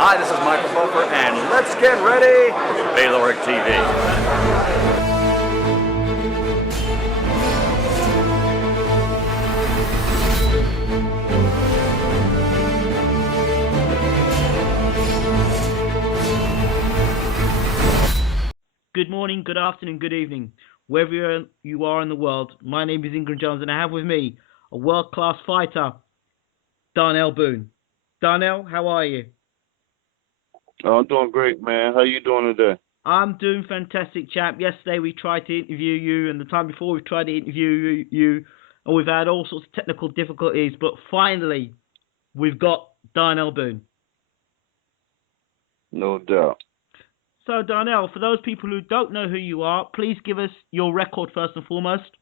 Hi, this is Michael Buffer, and let's get ready for Bayloric TV. Good morning, good afternoon, good evening, wherever you are in the world. My name is Ingram Jones, and I have with me a world-class fighter, Darnell Boone. Darnell, how are you? Oh, I'm doing great, man. How you doing today? I'm doing fantastic, champ. Yesterday we tried to interview you, and the time before we tried to interview you, and we've had all sorts of technical difficulties, but finally, we've got Darnell Boone. No doubt. So, Darnell, for those people who don't know who you are, please give us your record first and foremost.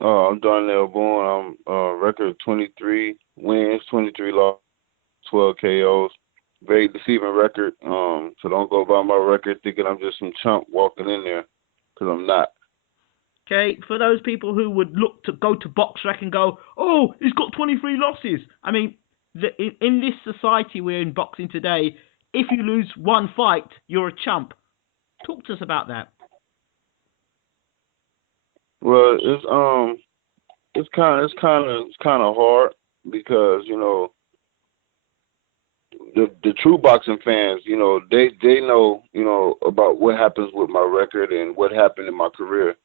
I'm Darnell Boone. I'm record 23 wins, 23 losses, 12 KOs. Very deceiving record. So don't go by my record thinking I'm just some chump walking in there, because I'm not. Okay, for those people who would look to go to BoxRec and go, oh, he's got 23 losses. I mean, in this society we're in boxing today, if you lose one fight, you're a chump. Talk to us about that. Well, it's kind of hard because the true boxing fans, they know about what happens with my record and what happened in my career.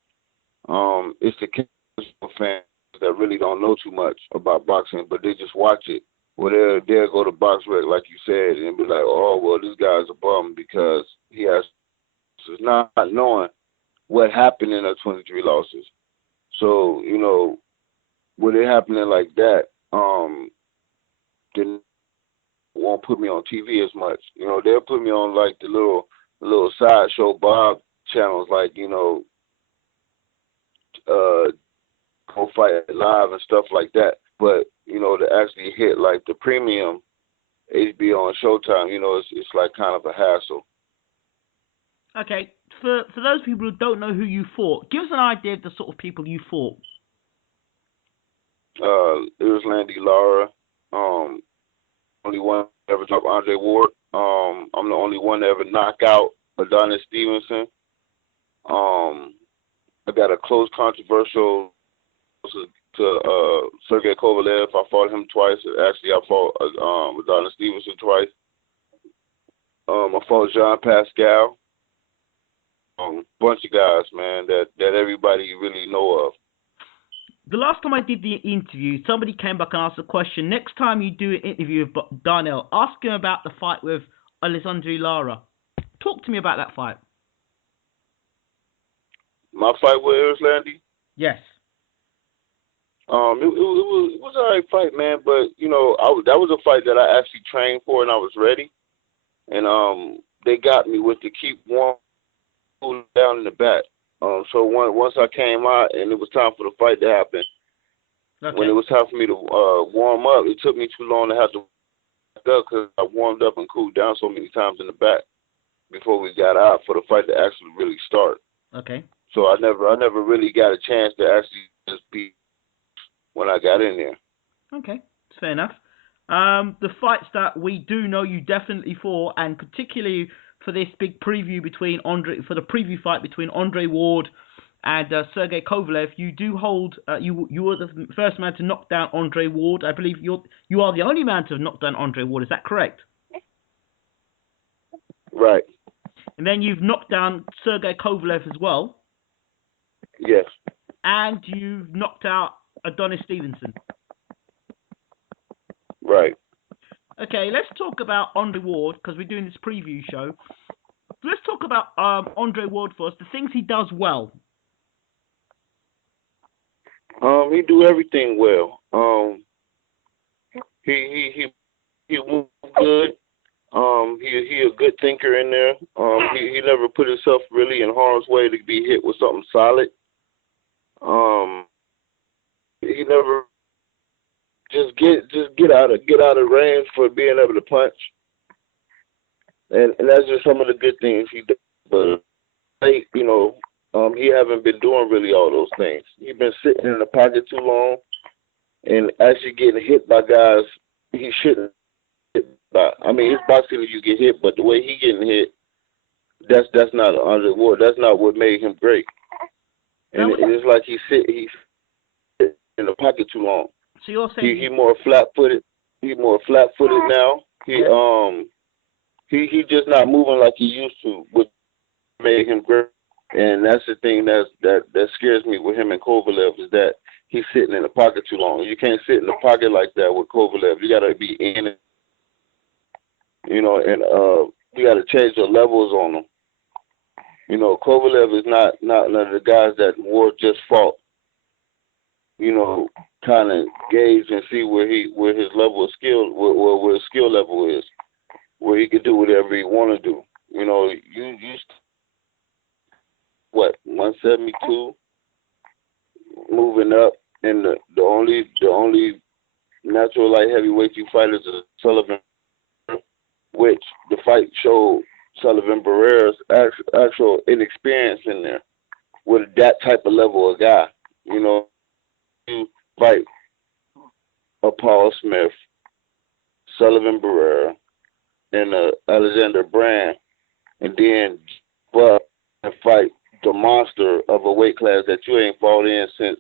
It's the casual fans that really don't know too much about boxing, but they just watch it. Well, they'll go to BoxRec, like you said, and be like, oh, well, this guy's a bum because he has not knowing what happened in the 23 losses. So, with it happening like that, they won't put me on TV as much. They'll put me on like the little sideshow Bob channels, like, Go Fight Live and stuff like that. But, to actually hit like the premium HBO and Showtime, it's like kind of a hassle. Okay, for those people who don't know who you fought, give us an idea of the sort of people you fought. It was Landy Lara. Only one ever dropped Andre Ward. I'm the only one to ever knock out Adonis Stevenson. I got a close controversial to Sergey Kovalev. I fought him twice. Actually, I fought Adonis Stevenson twice. I fought Jean Pascal. Bunch of guys, man, that everybody really know of. The last time I did the interview, somebody came back and asked a question. Next time you do an interview with Darnell, ask him about the fight with Alessandro Lara. Talk to me about that fight. My fight with Landy? Yes. It was a right fight, man. But that was a fight that I actually trained for, and I was ready. And they got me with the keep warm down in the back. So once I came out and it was time for the fight to happen, okay. When it was time for me to warm up, it took me too long to have to back up because I warmed up and cooled down so many times in the back before we got out for the fight to actually really start. Okay. So I never really got a chance to actually just be when I got in there. Okay, fair enough. The fights that we do know you definitely fought, and particularly for this big preview for the preview fight between Andre Ward and Sergey Kovalev, you do hold. You were the first man to knock down Andre Ward. I believe you are the only man to have knocked down Andre Ward. Is that correct? Right. And then you've knocked down Sergey Kovalev as well. Yes. And you've knocked out Adonis Stevenson. Right. Okay, let's talk about Andre Ward, because we're doing this preview show. Let's talk about Andre Ward first, the things he does well. He do everything well. He moves good. He a good thinker in there. He never put himself really in harm's way to be hit with something solid. He never just get out of range for being able to punch. And that's just some of the good things he does. But he haven't been doing really all those things. He's been sitting in the pocket too long and actually getting hit by guys he shouldn't hit I mean, it's boxing if you get hit, but the way he getting hit, that's not Andre Ward. That's not what made him great. And it's like he's in the pocket too long. So you're saying he more flat-footed. He's more flat-footed now. He just not moving like he used to, which made him great. And that's the thing that scares me with him and Kovalev, is that he's sitting in the pocket too long. You can't sit in the pocket like that with Kovalev. You got to be in it, you know, and you got to change the levels on him. You know, Kovalev is not none of the guys that Ward just fought. You know, kind of gauge and see where his level of skill, where his skill level is, where he can do whatever he want to do. You know, you 172, moving up, and the only natural light heavyweight you fight is Sullivan, which the fight showed Sullivan Barrera's actual inexperience in there with that type of level of guy. You know, you fight a Paul Smith, Sullivan Barrera, and Alexander Brand, and then and fight the monster of a weight class that you ain't fought in since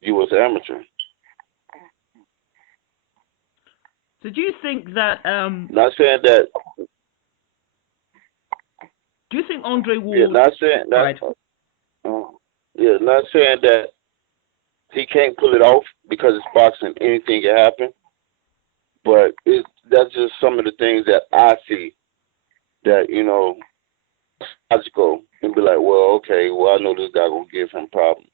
you was amateur. So do you think that not saying that. Do you think Andre Ward? Yeah, not saying that. Not saying that he can't pull it off, because it's boxing. Anything can happen. But that's just some of the things that I see that, you know, logical, and be like, well, okay, well, I know this guy gonna give him problems.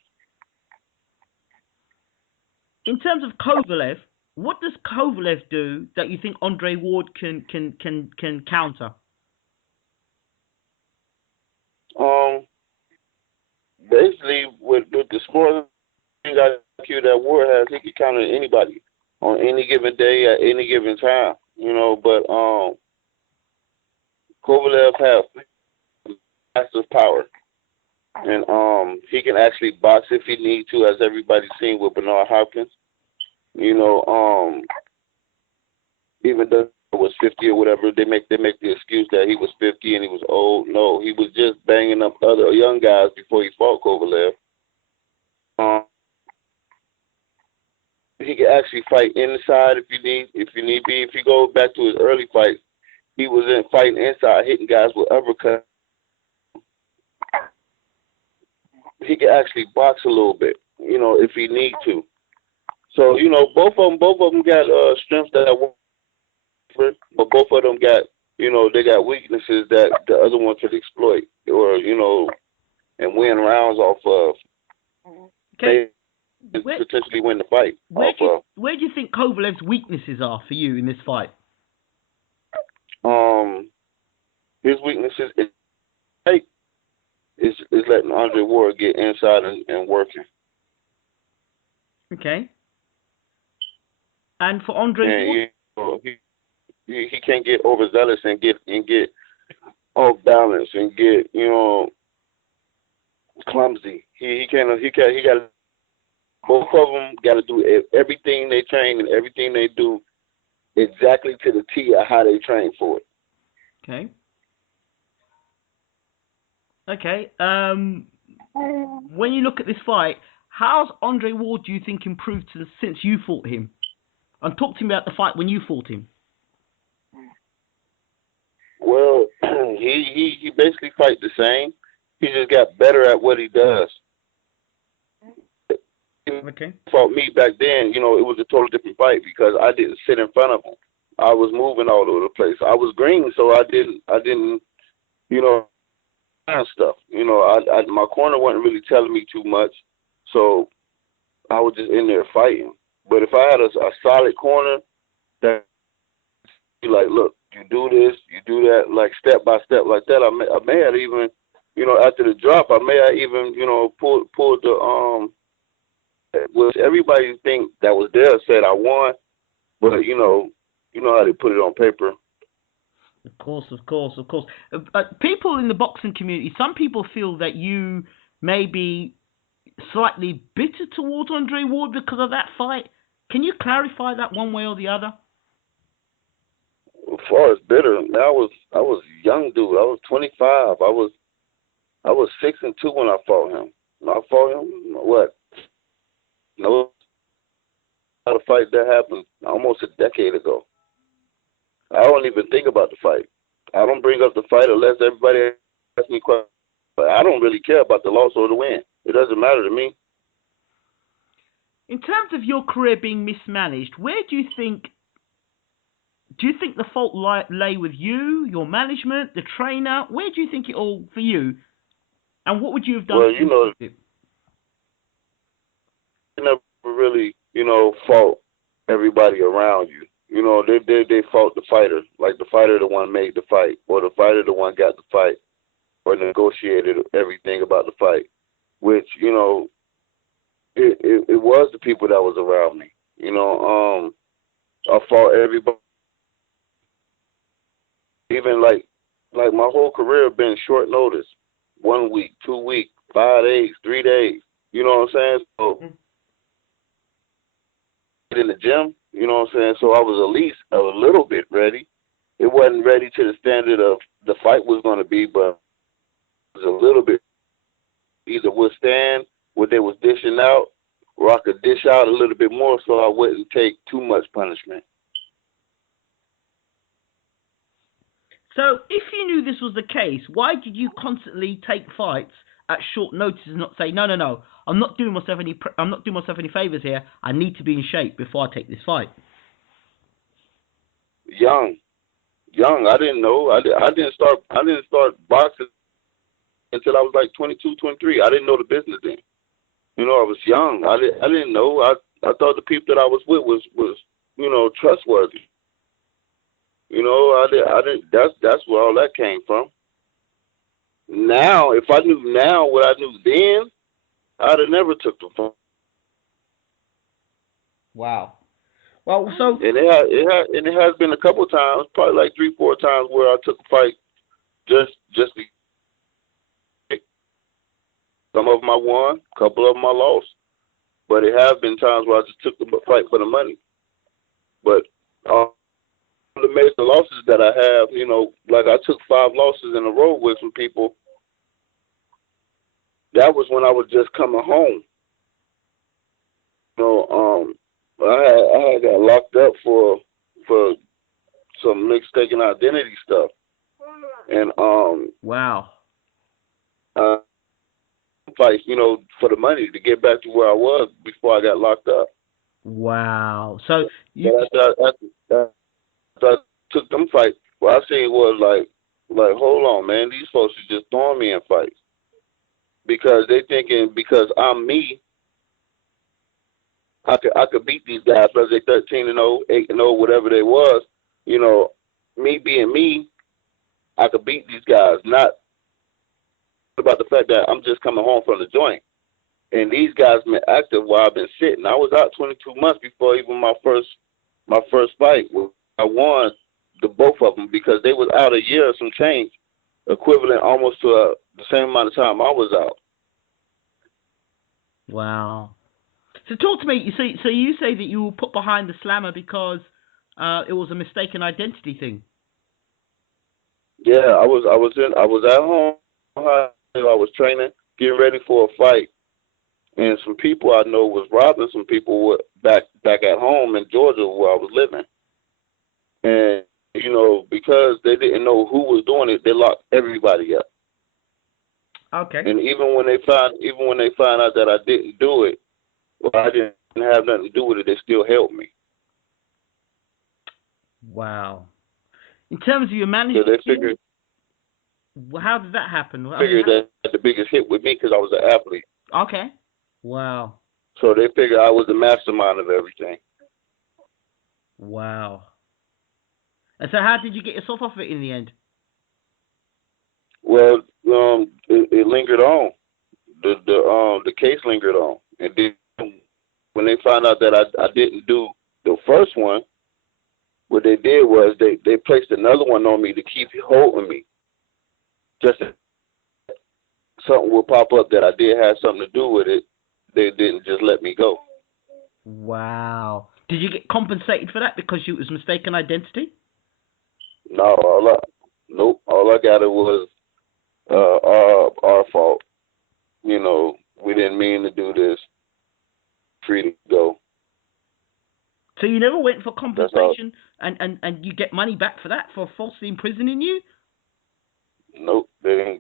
In terms of Kovalev, what does Kovalev do that you think Andre Ward can counter? Basically, with the scoring IQ that Ward has, he can counter anybody on any given day at any given time. You know, but Kovalev has massive power, and he can actually box if he need to, as everybody's seen with Bernard Hopkins. You know, even though he was 50 or whatever, they make the excuse that he was 50 and he was old. No, he was just banging up other young guys before he fought Kovalev. He can actually fight inside if you need be. If you go back to his early fights, he was fighting inside, hitting guys with uppercuts. He can actually box a little bit, you know, if he need to. So, you know, both of them got strengths that work, but both of them got, you know, they got weaknesses that the other one could exploit, or, you know, and win rounds off of. Okay. Potentially win the fight. Where do you think Kovalev's weaknesses are for you in this fight? His weaknesses is letting Andre Ward get inside and working. Okay. And for Andre Ward, he can't get overzealous and get off balance and get, you know, clumsy. He got. Both of them got to do everything they train and everything they do exactly to the T of how they train for it. Okay. Okay. When you look at this fight, how's Andre Ward, do you think, improved since you fought him? And talk to me about the fight when you fought him. Well, he basically fight the same. He just got better at what he does. Okay. Fought me back then, you know, it was a totally different fight because I didn't sit in front of him. I was moving all over the place. I was green, so I didn't, you know, stuff. You know, my corner wasn't really telling me too much, so I was just in there fighting. But if I had a solid corner that be like, look, you do this, you do that, like step by step like that, I may have even, you know, after the drop, I may have even, you know, pulled the which everybody think that was there said I won, but you know how they put it on paper. Of course. People in the boxing community, some people feel that you may be slightly bitter towards Andre Ward because of that fight. Can you clarify that one way or the other? far as bitter, man, I was a young dude. I was 25. I was 6-2 when I fought him. When I fought him, what? No, a fight that happened almost a decade ago. I don't even think about the fight. I don't bring up the fight unless everybody asks me questions. But I don't really care about the loss or the win. It doesn't matter to me. In terms of your career being mismanaged, where do you think the fault lay with you, your management, the trainer? Where do you think it all for you? And what would you have done? Well, you never really, fought everybody around you. They fought the fighter, like the fighter the one made the fight, or the fighter the one got the fight, or negotiated everything about the fight, which, it was the people that was around me. I fought everybody. Even like my whole career been short notice. 1 week, 2 weeks, 5 days, 3 days. You know what I'm saying? So in the gym, you know what I'm saying? So I was at least a little bit ready. It wasn't ready to the standard of the fight was going to be, but it was a little bit either withstand what they was dishing out, or I could dish out a little bit more so I wouldn't take too much punishment. So, if you knew this was the case, why did you constantly take fights at short notice and not say, no, I'm not doing myself any favors here. I need to be in shape before I take this fight. Young. I didn't know. I didn't start boxing until I was like 22, 23. I didn't know the business then. I was young. I didn't know. I thought the people that I was with was trustworthy. I didn't. That's where all that came from. Now, if I knew now what I knew then, I'd have never took the fight. Wow. Well, so and it has been a couple times, probably like 3-4 times, where I took a fight just to, some of them I won, a couple of them I lost, but it have been times where I just took the fight for the money. But the major losses that I have, like I took 5 losses in a row with some people. That was when I was just coming home. I had got locked up for some mistaken identity stuff, and wow. Fights, for the money to get back to where I was before I got locked up. Wow. So you. After I took them fights, what I seen was like, hold on, man, these folks are just throwing me in fights because they thinking because I'm me, I could beat these guys whether they 13-0, 8-0, whatever they was. Me being me, I could beat these guys. Not about the fact that I'm just coming home from the joint. And these guys been active while I've been sitting. I was out 22 months before even my first fight. I won the both of them because they was out a year or some change, equivalent almost to the same amount of time I was out. Wow. So talk to me. So you say that you were put behind the slammer because it was a mistaken identity thing. Yeah, I was at home. I was training, getting ready for a fight, and some people I know was robbing some people back at home in Georgia where I was living. And because they didn't know who was doing it, they locked everybody up. Okay. And even when they found out that I didn't do it, I didn't have nothing to do with it, they still held me. Wow. In terms of your management, so they figured. How did that happen? Figured that the biggest hit with me because I was an athlete. Okay. Wow. So they figured I was the mastermind of everything. Wow. And so how did you get yourself off it in the end? Well, it lingered on. The case lingered on. And then when they found out that I didn't do the first one, what they did was they placed another one on me to keep holding me. Just something will pop up that I did have something to do with it. They didn't just let me go. Wow. Did you get compensated for that because it was mistaken identity? No, all I got it was our fault. You know, we didn't mean to do this. Free to go. So you never went for compensation and you get money back for that, for falsely imprisoning you? Nope, they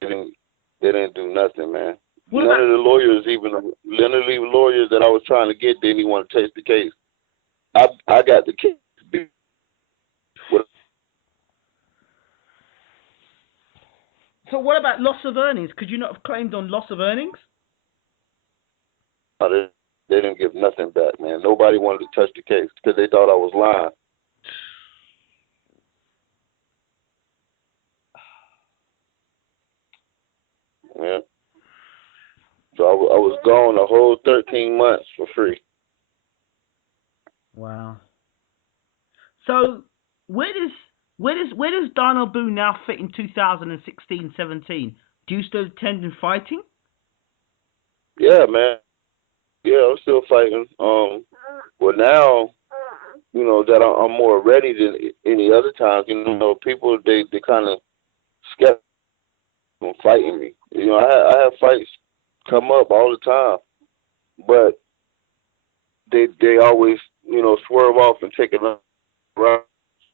didn't do nothing, man. What None about, of the lawyers, even lawyers that I was trying to get, didn't even want to take the case. I got the case. so what about loss of earnings? Could you not have claimed on loss of earnings? They didn't give nothing back, man. Nobody wanted to touch the case because they thought I was lying. Yeah. So I was gone a whole 13 months for free. Wow. So where does Darnell Boone now fit in 2016-17? Do you still attend in fighting? Yeah, man. Yeah, I'm still fighting. Well, now, you know, that I'm more ready than any other times. You know, people, they kind of skeptical on fighting me. You know, I have fights come up all the time, but they always, you know, swerve off and take another round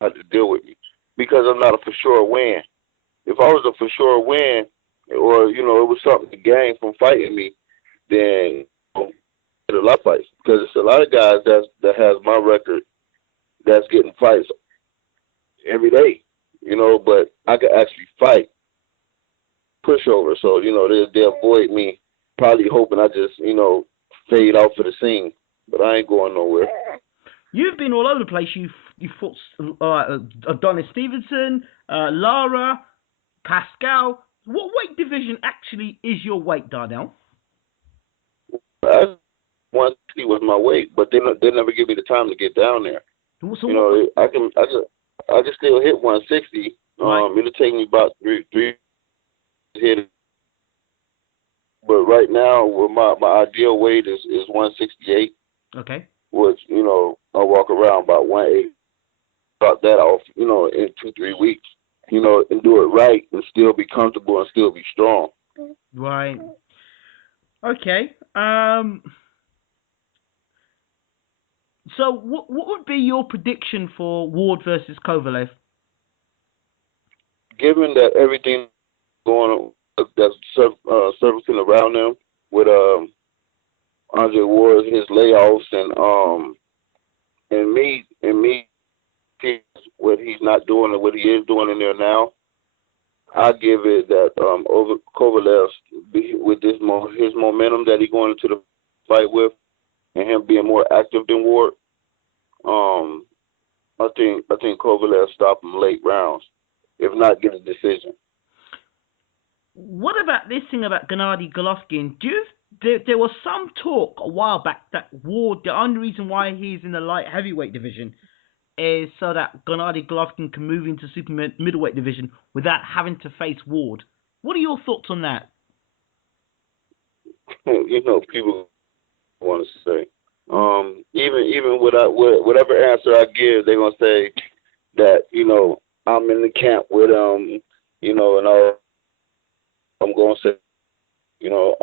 to deal with me because I'm not a for sure win. If I was a for sure win, or, you know, it was something to gain from fighting me, then a lot of fights, because it's a lot of guys that has my record that's getting fights every day, you know, but I could actually fight pushover, so, you know, they avoid me, probably hoping I just, you know, fade off of the scene, but I ain't going nowhere. You've been all over the place. You fought Adonis Stevenson, Lara, Pascal. What weight division actually is your weight, Darnell? 160 was my weight, but they never give me the time to get down there. So you know, I can still hit 160. Right. It'll take me about three hit. But right now, my ideal weight is 168. Okay. Which, you know, I walk around about 180. Drop that off, you know, in 2-3 weeks. You know, and do it right and still be comfortable and still be strong. Right. Okay. So what would be your prediction for Ward versus Kovalev? Given that everything going on that's surfacing around them with Andre Ward, his layoffs, and me what he's not doing and what he is doing in there now, I give it that over Kovalev with his momentum that he's going into the fight with, and him being more active than Ward. I think Kovalev stop him late rounds, if not get a decision. What about this thing about Gennady Golovkin? There was some talk a while back that Ward, the only reason why he's in the light heavyweight division is so that Gennady Golovkin can move into super middleweight division without having to face Ward. What are your thoughts on that? You know, people want to say. Even whatever answer I give, they're gonna say that, you know, I'm in the camp with you know, and all. I'm gonna say, you know,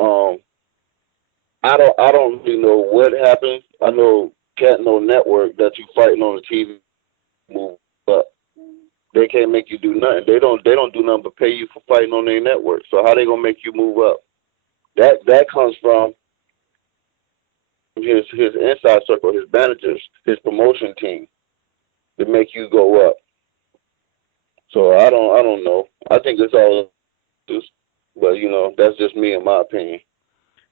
I don't really know what happens. I know Cat No Network that you fighting on the TV move up. They can't make you do nothing. They don't do nothing but pay you for fighting on their network. So how they gonna make you move up? That comes from his inside circle, his managers, his promotion team, to make you go up. So I don't know. I think it's all just, but you know, that's just me in my opinion.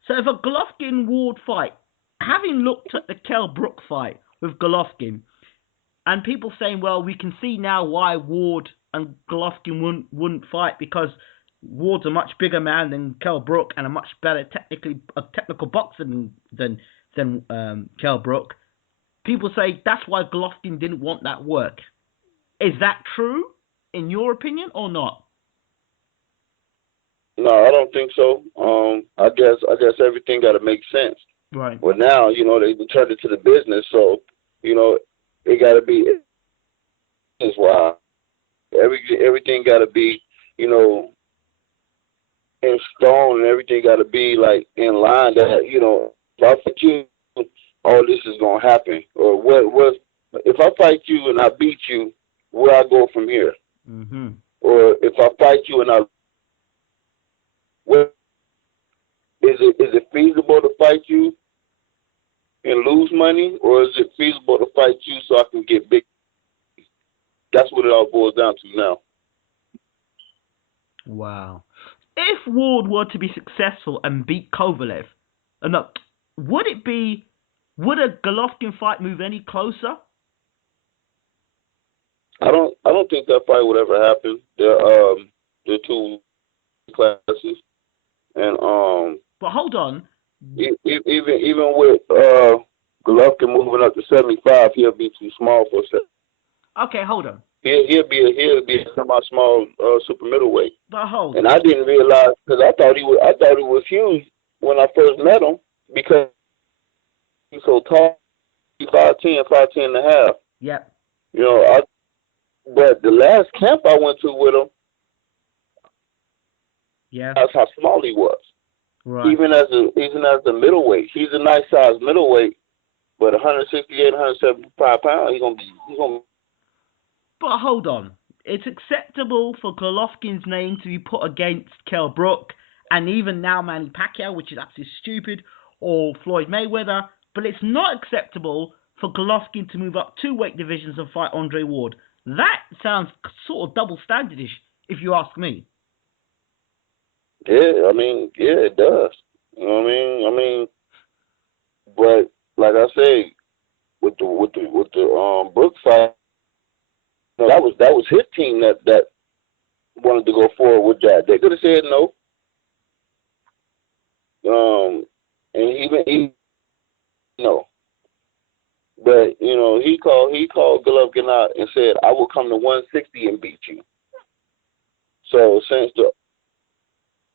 So if a Golovkin-Ward fight, having looked at the Kell Brook fight with Golovkin, and people saying, well, we can see now why Ward and Golovkin wouldn't fight, because Ward's a much bigger man than Kell Brook and a much better technical boxer than Kell Brook. People say that's why Golovkin didn't want that work. Is that true, in your opinion, or not? No, I don't think so. I guess everything got to make sense. Right. Well, now, you know, they turned it to the business, so, you know, it got to be. It got to make sense. You know, I don't think so. I guess everything got to make sense. Right. Well, now, you know, they turned it to the business, so, you know, it got to be. It got to make sense. You know, it got to be. It got to make sense. You know, it got to be. That's why everything got to be, you know, in stone, and everything got to be like in line. That, you know, if I fight you, all this is gonna happen. Or what? If I fight you and I beat you, where I go from here? Mm-hmm. Or if I fight you and what is it feasible to fight you and lose money, or is it feasible to fight you so I can get big? That's what it all boils down to now. Wow. If Ward were to be successful and beat Kovalev, would a Golovkin fight move any closer? I don't think that fight would ever happen. They're two classes, and But hold on. even with Golovkin moving up to 75, he'll be too small for a second. Okay, hold on. He'll be a semi-small super middleweight. But hold on. And I didn't realize, because I thought he was huge when I first met him, because he's so tall. He's 5'10", 5'10" and a half. Yep. You know, but the last camp I went to with him, yeah, that's how small he was. Right. Even as a middleweight, he's a nice size middleweight, but 168, 175 pounds, he's gonna. But hold on. It's acceptable for Golovkin's name to be put against Kell Brook and even now Manny Pacquiao, which is absolutely stupid, or Floyd Mayweather, but it's not acceptable for Golovkin to move up 2 weight divisions and fight Andre Ward. That sounds sort of double standardish, if you ask me. Yeah, I mean, yeah, it does. You know what I mean, but like I say, with the Brook fight, you know, that was his team that wanted to go forward with that. They could have said no. And even no. But you know, he called Golovkin out and said, "I will come to 160 and beat you." So since the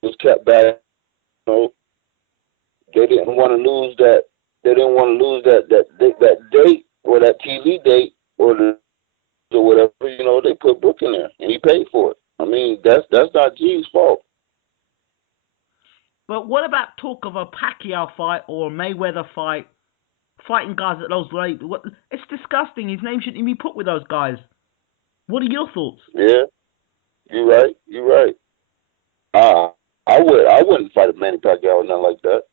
was kept back, you know, they didn't want to lose that. They didn't want to lose that date or that TV date or whatever. You know, they put Brook in there and he paid for it. I mean, that's not G's fault. But what about talk of a Pacquiao fight or a Mayweather fight? Fighting guys at those weight, it's disgusting. His name shouldn't even be put with those guys. What are your thoughts? Yeah, you're right. I wouldn't fight a Manny Pacquiao or nothing like that,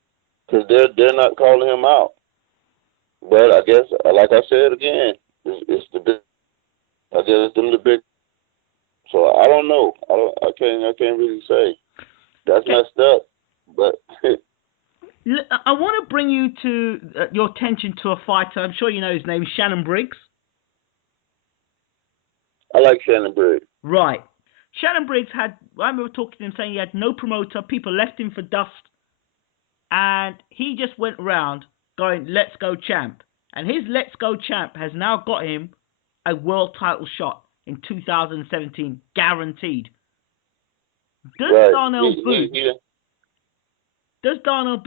because they're not calling him out. But I guess, like I said again, it's the big. I guess it's them the big. So I don't know. I can't really say. That's messed up. But I want to bring you to your attention to a fighter. I'm sure you know his name, Shannon Briggs. I like Shannon Briggs. Right. Shannon Briggs I remember talking to him saying he had no promoter, people left him for dust, and he just went around going, "Let's go champ." And his "Let's go champ" has now got him a world title shot in 2017, guaranteed. Does Darnell Boone... Is Darnell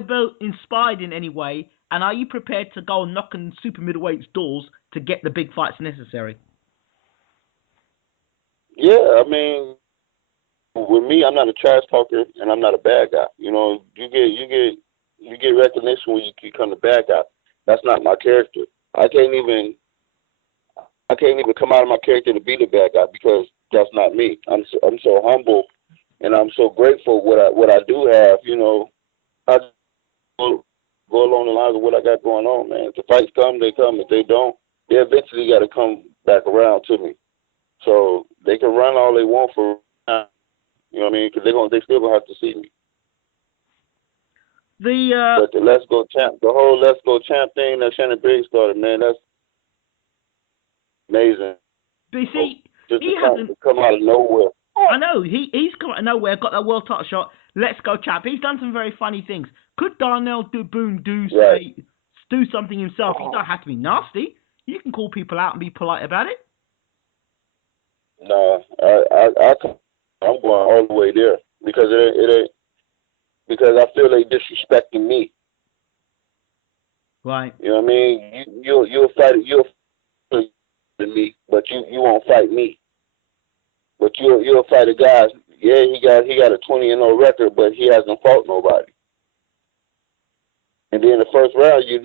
Boone inspired in any way, and are you prepared to go and knock on super middleweight's doors to get the big fights necessary? Yeah, I mean, with me, I'm not a trash talker, and I'm not a bad guy. You know, you get recognition when you become the bad guy. That's not my character. I can't even come out of my character to be the bad guy, because that's not me. I'm so humble, and I'm so grateful what I do have. You know, I go along the lines of what I got going on, man. If the fights come, they come. If they don't, they eventually got to come back around to me. So they can run all they want for, you know what I mean? Because they still gonna have to see me. But the whole Let's Go Champ thing that Shannon Briggs started, man, that's amazing. But you see, he hasn't come out of nowhere. I know he's come out of nowhere, got that world title shot. Let's go, champ. He's done some very funny things. Could Darnell Boone do something himself? He don't have to be nasty. You can call people out and be polite about it. No, I'm going all the way there, because it ain't, because I feel they disrespecting me. Right. You know what I mean? You'll fight the but you won't fight me. But you'll fight a guy. Yeah, he got a 20-0 record, but he hasn't fought nobody. And then the first round, you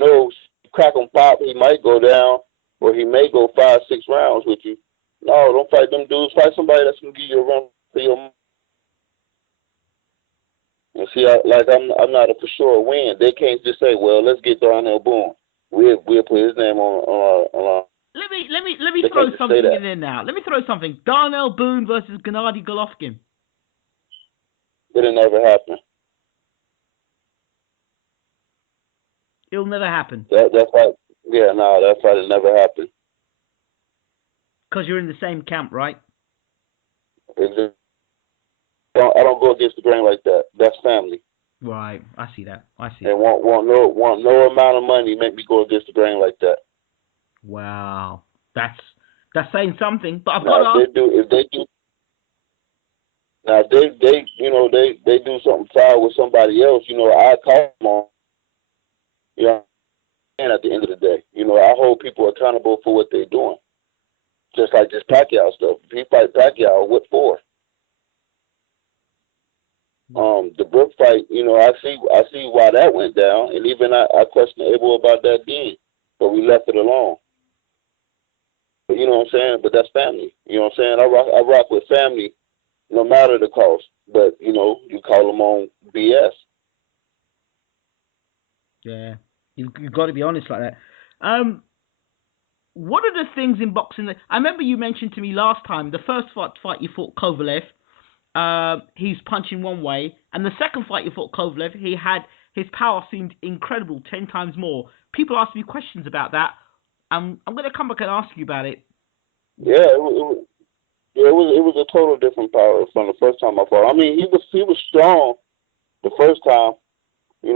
crack him pop, he might go down, or he may go 5-6 rounds with you. No, don't fight them dudes. Fight somebody that's gonna give you a run for your money. And see, I'm not a for sure win. They can't just say, well, let's get Darnell Boone. We'll put his name on our. Let me throw something in there now. Let me throw something. Darnell Boone versus Gennady Golovkin. It'll never happen. It'll never happen. That fight, that fight will never happen. Because you're in the same camp, right? Exactly. I don't go against the grain like that. That's family. Right, I see that. And want no amount of money make me go against the grain like that. Wow, that's saying something. But I've now, got to ask. If they do, now they do something foul with somebody else. I call them on. And at the end of the day, I hold people accountable for what they're doing. Just like this Pacquiao stuff. If he fight Pacquiao, what for? The Brook fight, I see why that went down, and even I questioned Abel about that then, but we left it alone. But you know what I'm saying? But that's family. You know what I'm saying? I rock with family, no matter the cost. But you call them on BS. Yeah, you've got to be honest like that. What are the things in boxing that I remember you mentioned to me last time? The first fight you fought Kovalev. He's punching one way, and the second fight you fought Kovalev, his power seemed incredible, 10 times more. People ask me questions about that. I'm going to come back and ask you about it. Yeah, it was a total different power from the first time I fought. I mean, he was strong the first time. I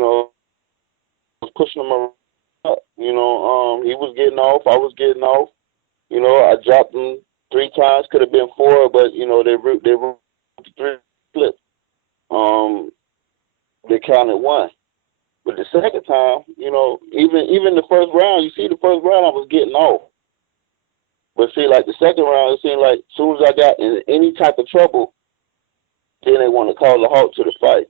was pushing him around. He was getting off. I was getting off. I dropped him 3 times. Could have been 4, but they 3 flips. They counted 1. But the second time, even the first round, you see the first round I was getting off. But see, like the second round, it seemed like as soon as I got in any type of trouble, then they want to call a halt to the fight.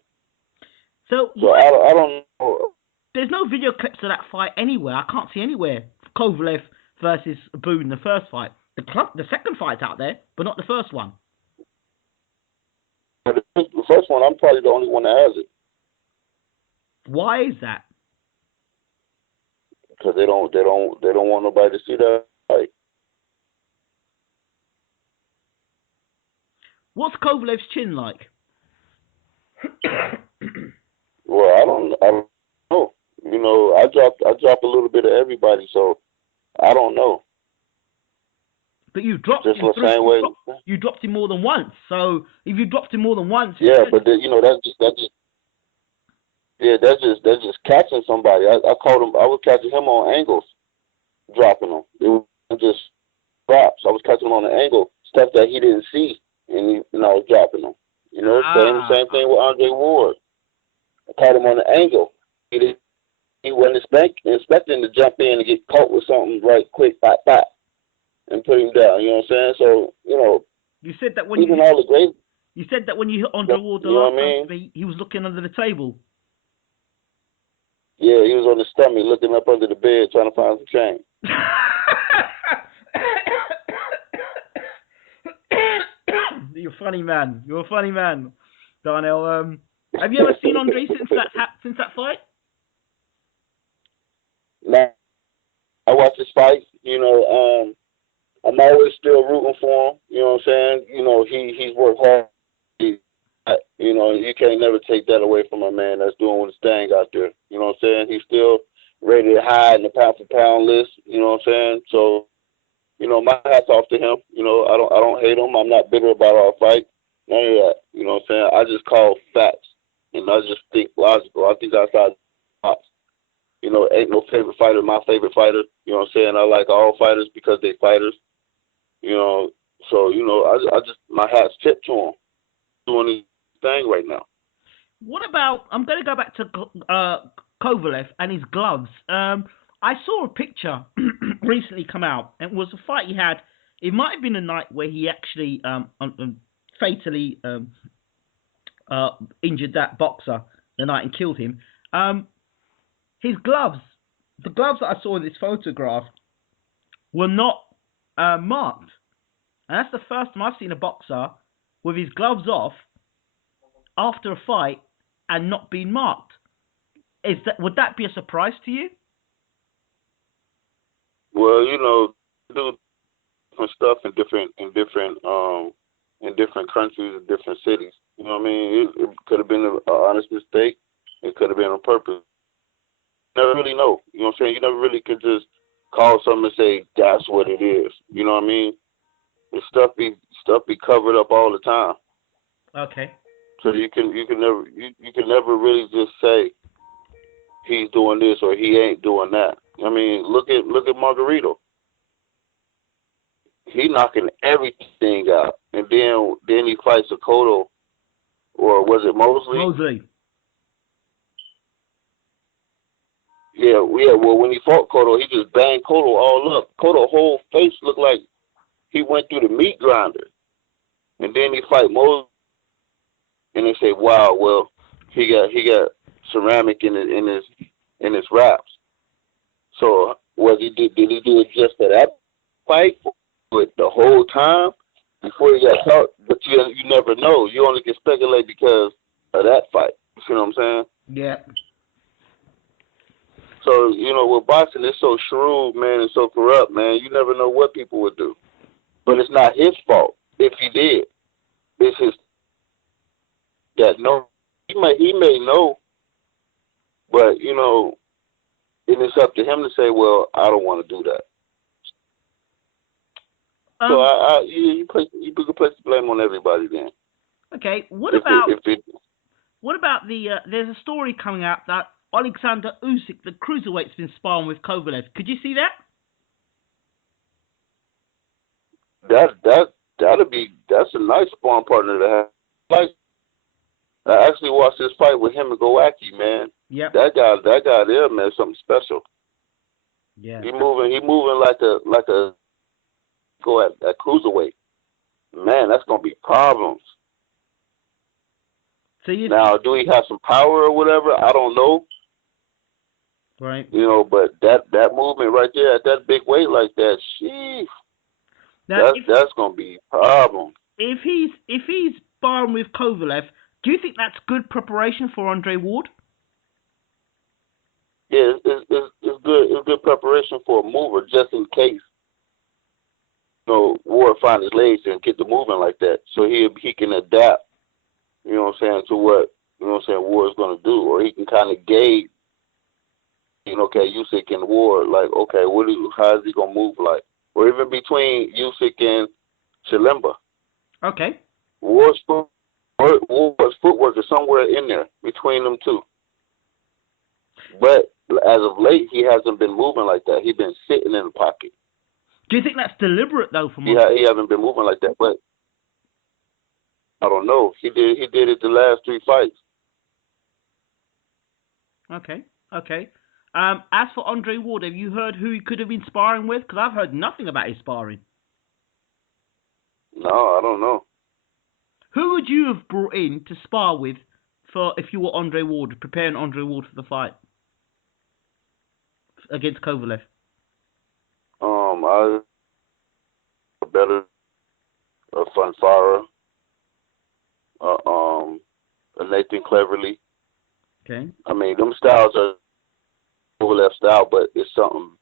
So I don't know. There's no video clips of that fight anywhere. I can't see anywhere. Kovalev versus Boone, the first fight. The second fight's out there, but not the first one. The first one, I'm probably the only one that has it. Why is that? Because they don't want nobody to see that fight. What's Kovalev's chin like? Well, I don't know. I drop a little bit of everybody, so I don't know. But you dropped just him the same way. You dropped him more than once. So if you dropped him more than once, yeah, but that's just catching somebody. I caught him. I was catching him on angles, dropping him. It was just drops. I was catching him on an angle, stuff that he didn't see, and I was dropping him. Same thing with Andre Ward. I caught him on an angle. He wasn't expecting to jump in and get caught with something right quick, pop, and put him down. You know what I'm saying? So you said that when all the great. You said that when you hit Andre Ward the last time, he was looking under the table. Yeah, he was on his stomach looking up under the bed trying to find some change. You're a funny man. You're a funny man, Darnell. Have you ever seen Andre since that fight? No. I watch his fights. I'm always still rooting for him. You know what I'm saying? He's worked hard. You can't never take that away from a man that's doing his thing out there. You know what I'm saying? He's still rated high in the pound for pound list. You know what I'm saying? So, my hat's off to him. I don't hate him. I'm not bitter about our fight. None of that. You know what I'm saying? I just call facts, and I just think logical. I think outside the box. Ain't no favorite fighter my favorite fighter. You know what I'm saying? I like all fighters because they fighters. So I just my hat's tipped to him, doing his thing right now. What about? I'm going to go back to Kovalev and his gloves. I saw a picture recently come out, and it was a fight he had it might have been a night where he actually fatally injured that boxer the night and killed him. His gloves, the gloves that I saw in this photograph, were not marked. And that's the first time I've seen a boxer with his gloves off after a fight and not being marked. Would that be a surprise to you? Well, do different stuff in different countries and different cities. You know what I mean? It could have been an honest mistake. It could have been on purpose. You never really know. You know what I'm saying? You never really could just call something and say that's what it is. You know what I mean? And stuff be covered up all the time. Okay. So you can never really just say he's doing this or he ain't doing that. I mean, look at Margarito. He knocking everything out, and then he fights Cotto, or was it Mosley? Mosley. Yeah. Well, when he fought Cotto, he just banged Cotto all up. Cotto's whole face looked like he went through the meat grinder, and then he fight Mosley, and they say, "Wow, well, he got ceramic in his wraps." So, did he do it just for that fight? But the whole time before he got caught, but you never know. You only can speculate because of that fight. You see what I'm saying? Yeah. So, with boxing, it's so shrewd, man, and so corrupt, man. You never know what people would do. But it's not his fault if he did. It's his that no. He may know, but and it's up to him to say, well, I don't want to do that. So you can place the blame on everybody then. Okay, what about the? There's a story coming out that Alexander Usyk, the cruiserweight's been sparring with Kovalev. Could you see that? That's a nice sparring partner to have. Like, I actually watched this fight with him and Goacki, man. Yeah. That guy there, man, something special. Yeah. He moving like a go at cruiserweight. Man, that's gonna be problems. So now, do he have some power or whatever? I don't know. Right. But that movement right there at that big weight like that, sheesh. That's gonna be a problem. If he's sparring with Kovalev, do you think that's good preparation for Andre Ward? Yeah, it's good. It's good preparation for a mover, just in case. Ward find his legs and get the movement like that, so he can adapt. You know what I'm saying, to what Ward's gonna do, or he can kind of gauge. Okay, Usyk and Ward, like, okay, how is he gonna move like? Or even between Usyk and Chilemba. Okay. Ward's footwork is somewhere in there between them two. But as of late, he hasn't been moving like that. He's been sitting in the pocket. Do you think that's deliberate though? He hasn't been moving like that, but I don't know. He did it the last 3 fights. Okay. As for Andre Ward, have you heard who he could have been sparring with? Because I've heard nothing about his sparring. No, I don't know. Who would you have brought in to spar with if you were Andre Ward, preparing Andre Ward for the fight against Kovalev? A Funfara, a Nathan Cleverly. Okay. I mean, them styles are Kovalev style, but it's something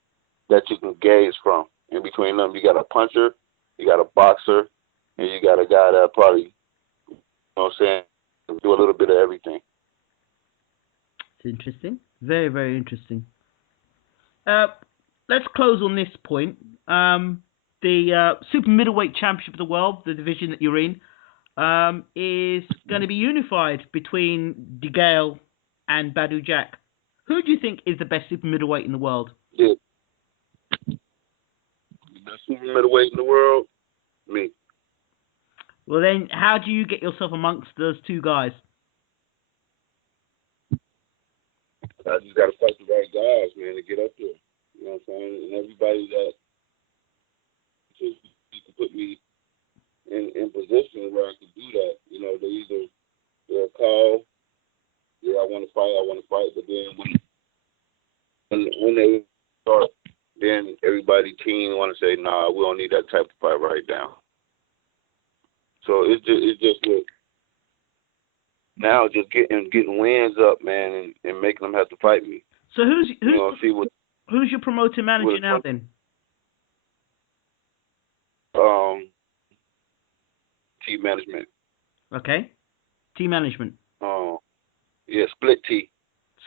that you can gauge from. In between them, you got a puncher, you got a boxer, and you got a guy that probably, do a little bit of everything. It's interesting. Very, very interesting. Let's close on this point. The super middleweight championship of the world, the division that you're in, is going to be unified between DeGale and Badou Jack. Who do you think is the best super middleweight in the world? Yeah. Best super middleweight in the world? Me. Well, then, how do you get yourself amongst those two guys? I just got to fight the right guys, man, to get up there. You know what I'm saying? And everybody that just in position where I could do that. You know, they'll call, yeah, I want to fight, but then when they start, then everybody team want to say, nah, we don't need that type of fight right now. So it's just look, now just getting wins up, man, and making them have to fight me. So who's your promoting manager now then? Team management. Okay. Team management. Yeah, Split T.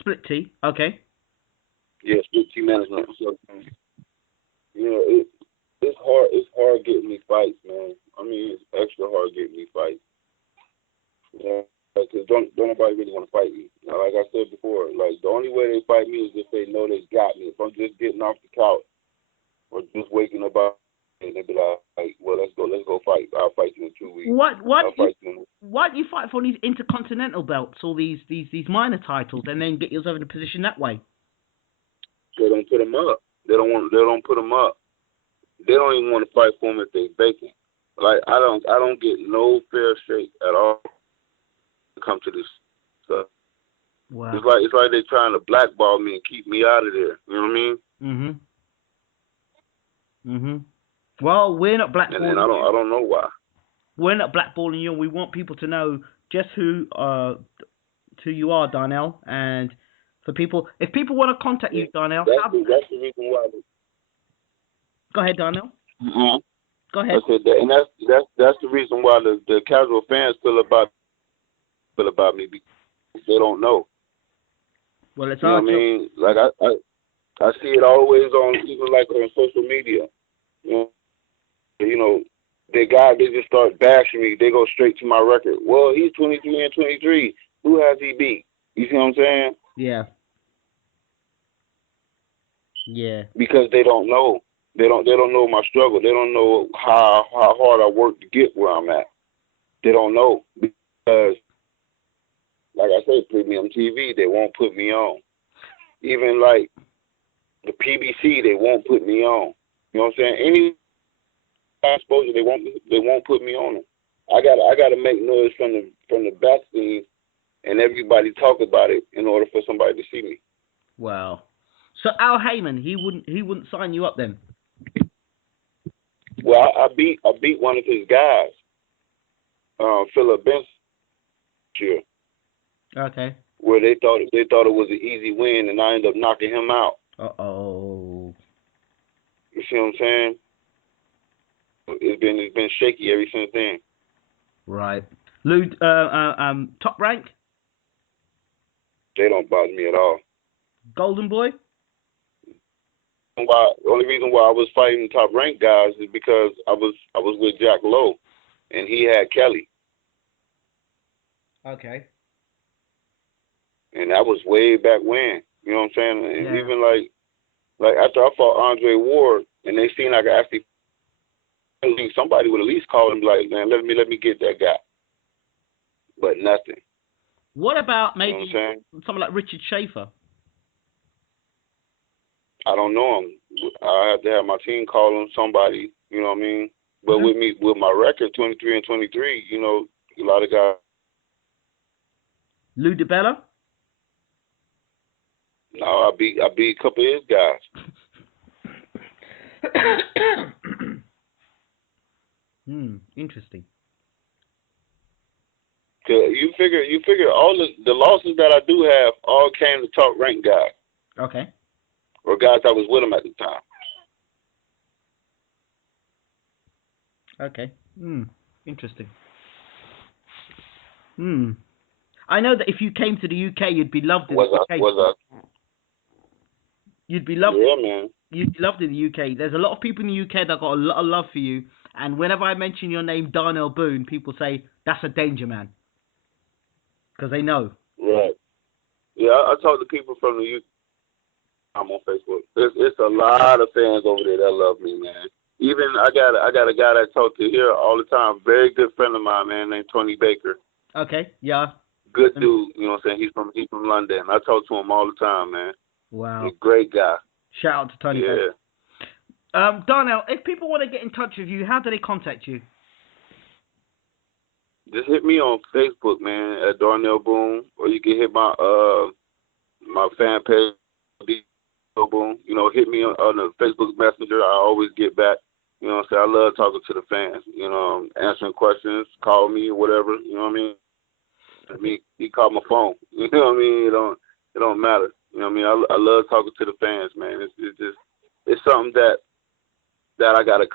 Split T. Okay. Yeah, Split T management. So, you know, it's hard. It's hard getting me fights, man. I mean, it's extra hard getting me fights. You know, because don't nobody really want to fight me. Now, like I said before, like the only way they fight me is if they know they got me. If I'm just getting off the couch or just waking up, and they be like, well, let's go fight. I'll fight you in 2 weeks. Why do you fight for these intercontinental belts or these minor titles and then get yourself in a position that way? They don't put them up. They don't put them up. They don't even want to fight for them if they vacant. Like I don't get no fair shake at all to come to this stuff. Wow. It's like they're trying to blackball me and keep me out of there. You know what I mean? Well, we're not blackballing. And I don't know why. We're not blackballing you. We want people to know just who you are, Darnell. And for people, if people want to contact you, Darnell, that's the reason why. Go ahead, Darnell. Go ahead. I said that, and that's the reason why the casual fans feel about me, because they don't know. Well, it's you know what I mean? Like I see it always on, even like on social media. You know, they just start bashing me. They go straight to my record. Well, he's 23-23. Who has he beat? You see what I'm saying? Yeah. Yeah. Because they don't know. They don't know my struggle. They don't know how hard I work to get where I'm at. They don't know, because, like I said, premium TV, they won't put me on. Even like the PBC, they won't put me on. You know what I'm saying? Any exposure, they won't put me on them. I gotta make noise from the back scene, and everybody talk about it in order for somebody to see me. Wow. So Al Heyman, he wouldn't sign you up then? Well, I beat one of his guys, Philip Benson. Sure. Okay. Where they thought it was an easy win, and I ended up knocking him out. Uh-oh. You see what I'm saying? It's been shaky ever since then. Right. Top Rank? They don't bother me at all. Golden Boy? The only reason why I was fighting Top Rank guys is because I was with Jack Lowe, and he had Kelly. Okay. And that was way back when. You know what I'm saying? And yeah. Even like after I fought Andre Ward, and they seen I could actually, somebody would at least call him like, man, let me get that guy. But nothing. What about maybe you know someone like Richard Schaefer? I don't know him. I have to have my team call him somebody. You know what I mean? But with my record 23-23, you know, a lot of guys. Lou DiBella? No, I beat a couple of his guys. Interesting. You figure all the losses that I do have all came to Top Rank guys. Okay. Or guys that was with them at the time. Okay. Interesting. I know that if you came to the UK, you'd be loved in the UK. You'd be loved. Yeah, man. You'd be loved in the UK. There's a lot of people in the UK that got a lot of love for you. And whenever I mention your name, Darnell Boone, people say, that's a danger man. Because they know. Right. Yeah, I talk to people from the UK. I'm on Facebook. It's a lot of fans over there that love me, man. Even I got a guy that I talk to here all the time. Very good friend of mine, man, named Tony Baker. Okay, yeah. Good dude, you know what I'm saying? He's from London. I talk to him all the time, man. Wow. He's a great guy. Shout out to Tony Baker. Darnell, if people want to get in touch with you, how do they contact you? just hit me on Facebook, man, at Darnell Boone, or you can hit my my fan page, Darnell Boone. You know, hit me on the Facebook Messenger. I always get back. You know what I'm saying? I love talking to the fans. You know, answering questions, call me or whatever. You know what I mean? He called my phone. You know what I mean? It don't matter. You know what I mean? I love talking to the fans, man. It's something that I gotta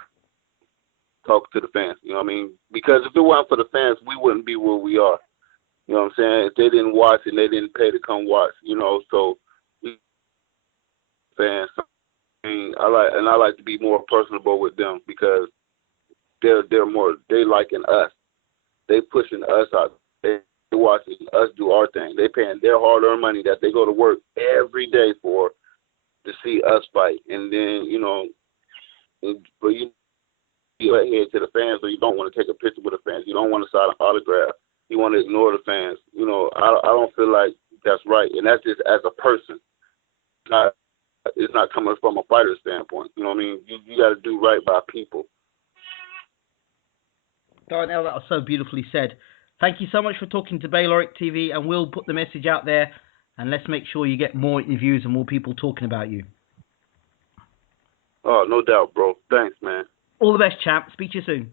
talk to the fans. You know what I mean? Because if it wasn't for the fans, we wouldn't be where we are. You know what I'm saying? If they didn't watch and they didn't pay to come watch, you know, so fans. I mean, I like to be more personable with them because they liking us. They pushing us out. They watching us do our thing. They paying their hard-earned money that they go to work every day for to see us fight. And then, you know, but you ahead to the fans, or you don't want to take a picture with the fans. You don't want to sign an autograph. You want to ignore the fans. You know, I don't feel like that's right. And that's just as a person. It's not coming from a fighter standpoint. You know what I mean? You got to do right by people. Darnell, that was so beautifully said. Thank you so much for talking to Bayloric TV, and we'll put the message out there, and let's make sure you get more interviews and more people talking about you. Oh, no doubt, bro. Thanks, man. All the best, champ. Speak to you soon.